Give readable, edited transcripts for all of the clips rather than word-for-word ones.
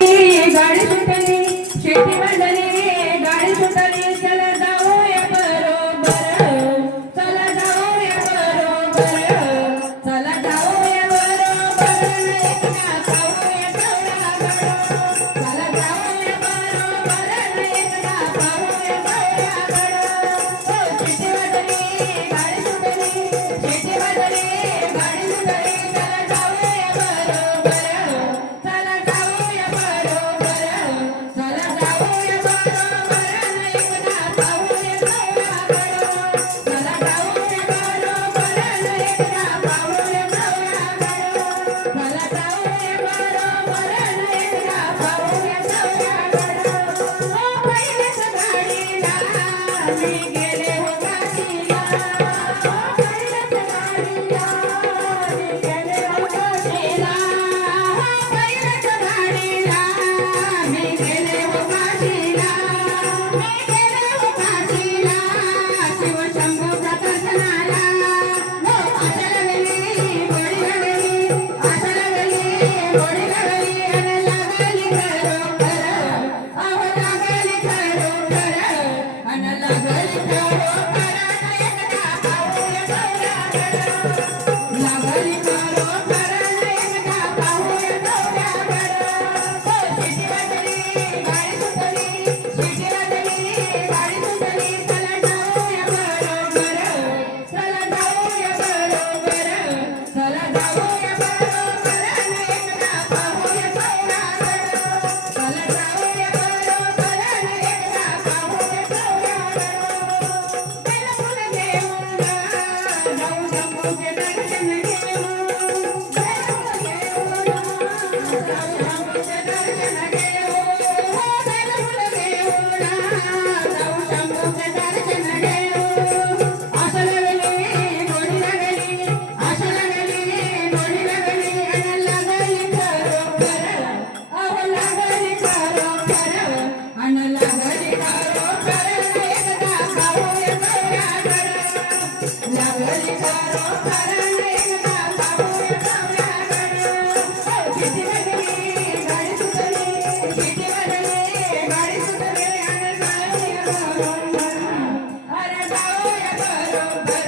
गाडी सुटली शेती मंडळी गाडी सुटली चला जाऊया बरोबर चला जाऊया बरोबर चला जाऊया बरोबर एकदा पाहूया गडागड चला जाऊया बरोबर एकदा पाहूया गडागड शेती मंडळी गाडी सुटली शेती मंडळी गाडी सुटली चला जाऊया बरोबर चला जाऊया बरोबर चला जाऊया बरोबर एकदा पाहूया गडागड चला जाऊया बरोबर एकदा पाहूया गडागड चला जाऊया बरोबर एकदा पाहूया गडागड ओ पहिल्याच गाडीला मी गेले हो काशीला ओ पहिल्याच गाडीला मी गेले हो काशीला ओ पहिल्याच गाडीला मी गेले हो काशीला मी गेले हो काशीला शिवशंभूच्या दर्शनाला हो आशा लागली गोडी लागली आशा लागली गोडी लागली आणि लागली खरोखर अहो लागली खरोखर आणि लागली खरोखर एकदा पाहूया गडागड लागली खरोखर एकदा पाहूया गडागड ओ शेती वाजली गाडी सुटली शेती वाजली गाडी सुटली चला जाऊया बरोबर चला जाऊया बरोबर चला जाऊया बरोबर एकदा पाहूया गडागड चला जाऊया बरोबर एकदा पाहूया गडागड बेल फुल घेऊन जाऊ शंभूचे दर्शन घेऊन बेल फुल घेऊन जाऊ शंभूचे दर्शन घेऊन बेल फुल घेऊन जाऊ शंभूचे दर्शन घेऊन आशा लागली गोडी लागली आशा लागली गोडी लागली आणि लागली खरोखर अहो लागली खरोखर आणि लागली खरोखर एकदा पाहूया गडागड लागली खरोखर एकदा पाहूया गडागड ओ शेती वाजली गाडी सुटली शेती वाजली गाडी सुटली आणि लागली खरोखर अरे जाऊया बरोबर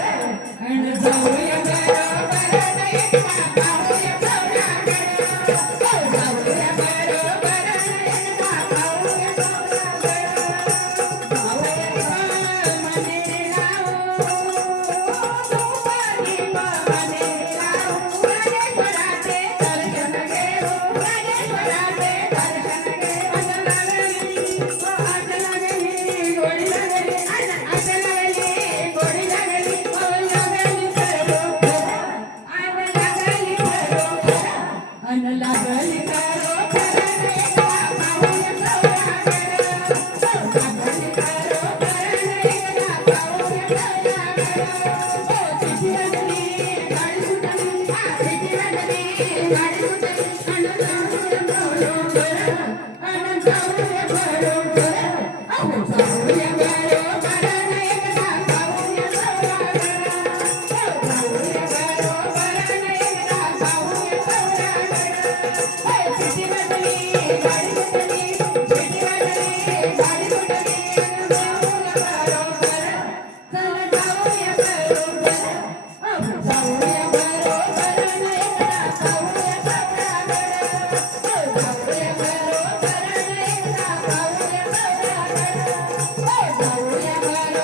आणि जाऊया बरोबर एकदा पाहूया गडागड ओ जाऊया बरोबर एकदा पाहूया गडागड जाऊया मंदिराला दुपारी मंदिराला राजेश्वराचे दर्शन घेऊ राजेश्वराचे दर्शन घेऊ आस लागली गोडी लागली आस लागली गोडी लागली ओ लागली खरोखर आग लागली खरोखर अन लागली खरोखर एकदा पाहूया गडागड लागली खरोखर एकदा पाहूया गडागड ओ शेती वाजली गाडी सुटली शेती वाजली गाडी सुटली अन जाऊया बरोबर अन जाऊया बरोबर अहो जाऊया बरोबर एकदा पाहूया गडागड जाऊया बरोबर एकदा पाहूया गडागड ओ शेती वाजली गाडी सुटली शेती वाजली गाडी सुटली अन जाऊया बरोबर चला जाऊया बरोबर अहो जाऊया बरोबर एकदा पाहूया गडागड जाऊया बरोबर एकदा पाहूया गडागड जाऊया बरोबर